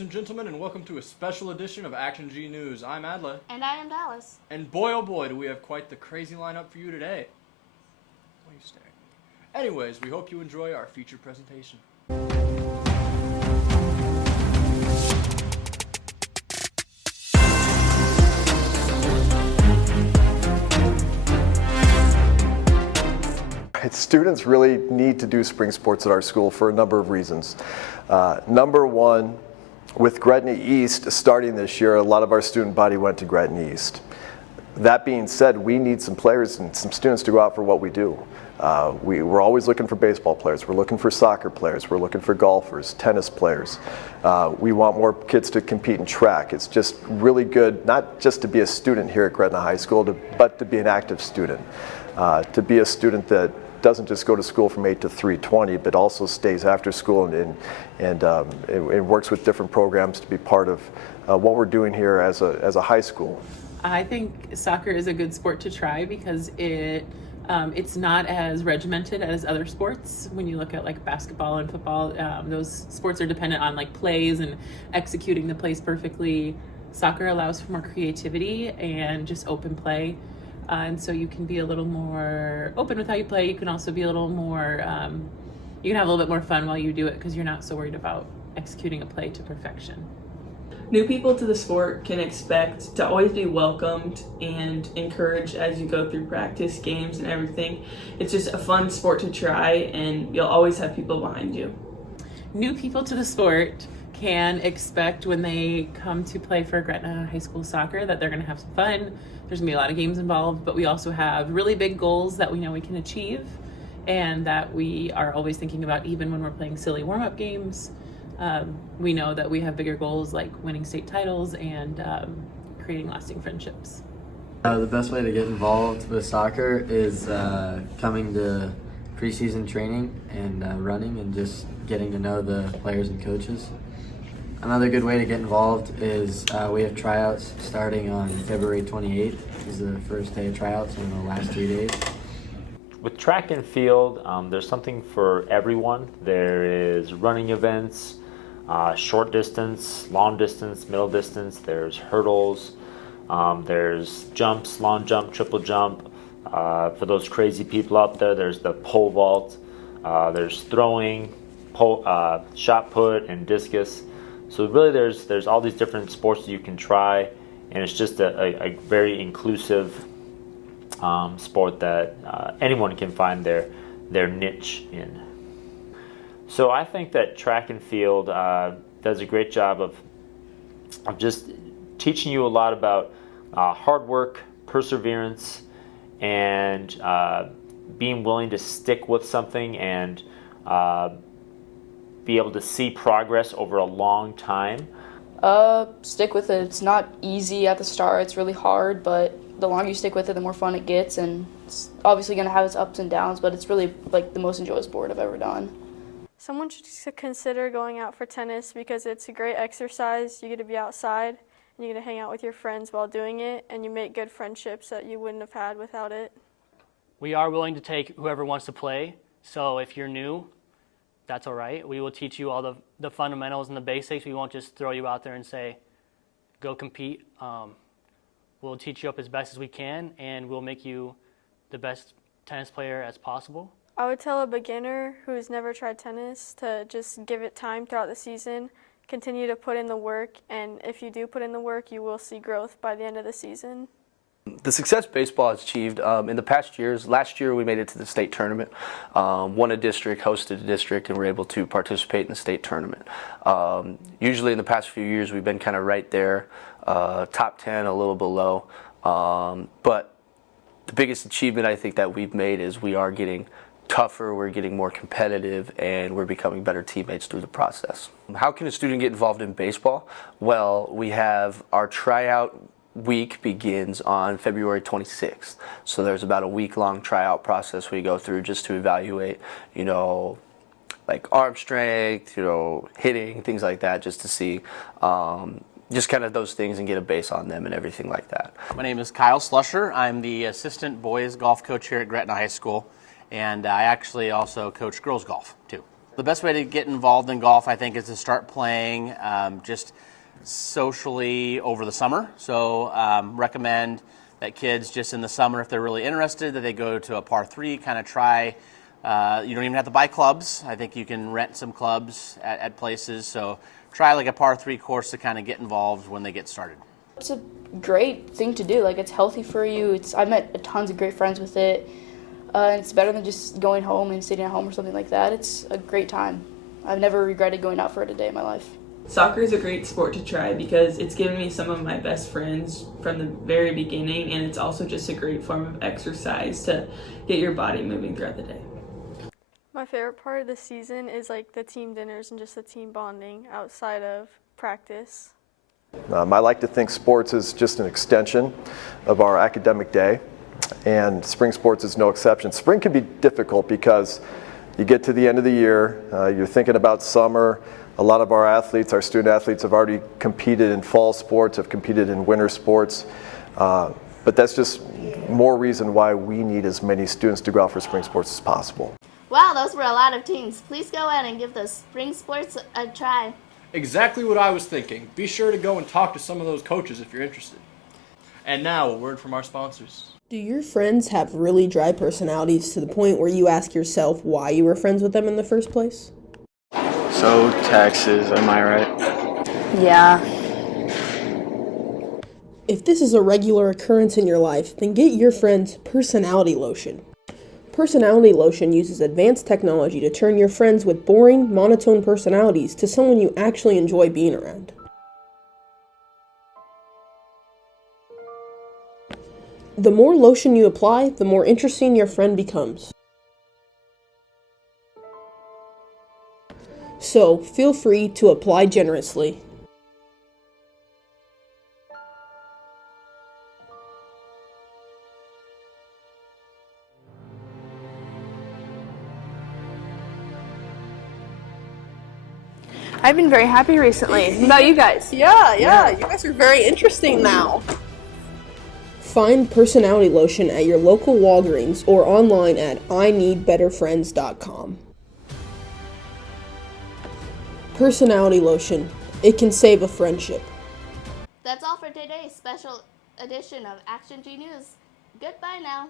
ladies and gentlemen, and welcome to a special edition of Action G News. I'm Adla. And I am Dallas. And boy, oh boy, do we have quite the crazy lineup for you today. Why are you staring at me? Anyways, we hope you enjoy our featured presentation. Students really need to do spring sports at our school for a number of reasons. Number one, with Gretna East starting this year, a lot of our student body went to Gretna East. That being said, we need some players and some students to go out for what we do. We're always looking for baseball players, we're looking for soccer players, we're looking for golfers, tennis players. We want more kids to compete in track. It's just really good, not just to be a student here at Gretna High School, but to be an active student. To be a student that doesn't just go to school from 8 to 3:20, but also stays after school and works with different programs to be part of what we're doing here as a high school. I think soccer is a good sport to try because it's not as regimented as other sports. When you look at like basketball and football, those sports are dependent on like plays and executing the plays perfectly. Soccer allows for more creativity and just open play. And so you can be a little more open with how you play. You can also be a little more, you can have a little bit more fun while you do it because you're not so worried about executing a play to perfection. New people to the sport can expect to always be welcomed and encouraged as you go through practice, games, and everything. It's just a fun sport to try, and you'll always have people behind you. New people to the sport can expect when they come to play for Gretna High School soccer that they're going to have some fun. There's going to be a lot of games involved, but we also have really big goals that we know we can achieve and that we are always thinking about even when we're playing silly warm-up games. We know that we have bigger goals like winning state titles and creating lasting friendships. The best way to get involved with soccer is coming to preseason training and running and just getting to know the players and coaches. Another good way to get involved is we have tryouts starting on February 28th. This is the first day of tryouts in the last 3 days. With track and field, there's something for everyone. There is running events, short distance, long distance, middle distance. There's hurdles. There's jumps, long jump, triple jump. For those crazy people out there, there's the pole vault. There's throwing, shot put, and discus. So really there's all these different sports that you can try, and it's just a very inclusive sport that anyone can find their niche in. So I think that track and field does a great job of just teaching you a lot about hard work, perseverance, and being willing to stick with something and be able to see progress over a long time. Stick with it. It's not easy at the start. It's really hard, but the longer you stick with it, the more fun it gets, and it's obviously going to have its ups and downs, but it's really like the most enjoyable sport I've ever done. Someone should consider going out for tennis because it's a great exercise. You get to be outside, and you get to hang out with your friends while doing it, and you make good friendships that you wouldn't have had without it. We are willing to take whoever wants to play, so if you're new, that's all right. We will teach you all the fundamentals and the basics. We won't just throw you out there and say, go compete. We'll teach you up as best as we can, and we'll make you the best tennis player as possible. I would tell a beginner who's never tried tennis to just give it time throughout the season, continue to put in the work, and if you do put in the work, you will see growth by the end of the season. The success baseball has achieved in the past years. Last year we made it to the state tournament, won a district, hosted a district, and were able to participate in the state tournament. Usually in the past few years we've been kind of right there, top 10, a little below. But the biggest achievement I think that we've made is we are getting tougher, we're getting more competitive, and we're becoming better teammates through the process. How can a student get involved in baseball? Well, we have our tryout week begins on February 26th. So there's about a week-long tryout process we go through just to evaluate, like arm strength, hitting, things like that, just to see just kind of those things and get a base on them and everything like that. My name is Kyle Slusher. I'm the assistant boys golf coach here at Gretna High School, and I actually also coach girls golf too. The best way to get involved in golf, I think, is to start playing just socially over the summer. So recommend that kids just in the summer, if they're really interested, that they go to a par 3, kind of try. You don't even have to buy clubs. I think you can rent some clubs at places. So try like a par 3 course to kind of get involved when they get started. It's a great thing to do. Like, it's healthy for you. I met tons of great friends with it. And it's better than just going home and sitting at home or something like that. It's a great time. I've never regretted going out for it a day in my life. Soccer is a great sport to try because it's given me some of my best friends from the very beginning, and it's also just a great form of exercise to get your body moving throughout the day. My favorite part of the season is like the team dinners and just the team bonding outside of practice. I like to think sports is just an extension of our academic day, and spring sports is no exception. Spring can be difficult because you get to the end of the year, you're thinking about summer. A lot of our athletes, our student athletes, have already competed in fall sports, have competed in winter sports. But that's just more reason why we need as many students to go out for spring sports as possible. Wow, those were a lot of teams. Please go out and give the spring sports a try. Exactly what I was thinking. Be sure to go and talk to some of those coaches if you're interested. And now, a word from our sponsors. Do your friends have really dry personalities to the point where you ask yourself why you were friends with them in the first place? So, taxes, am I right? Yeah. If this is a regular occurrence in your life, then get your friends Personality Lotion. Personality Lotion uses advanced technology to turn your friends with boring, monotone personalities to someone you actually enjoy being around. The more lotion you apply, the more interesting your friend becomes. So, feel free to apply generously. I've been very happy recently. How about you guys? Yeah, you guys are very interesting now. Find Personality Lotion at your local Walgreens or online at IneedBetterFriends.com. Personality Lotion. It can save a friendship. That's all for today's special edition of Action G News. Goodbye now.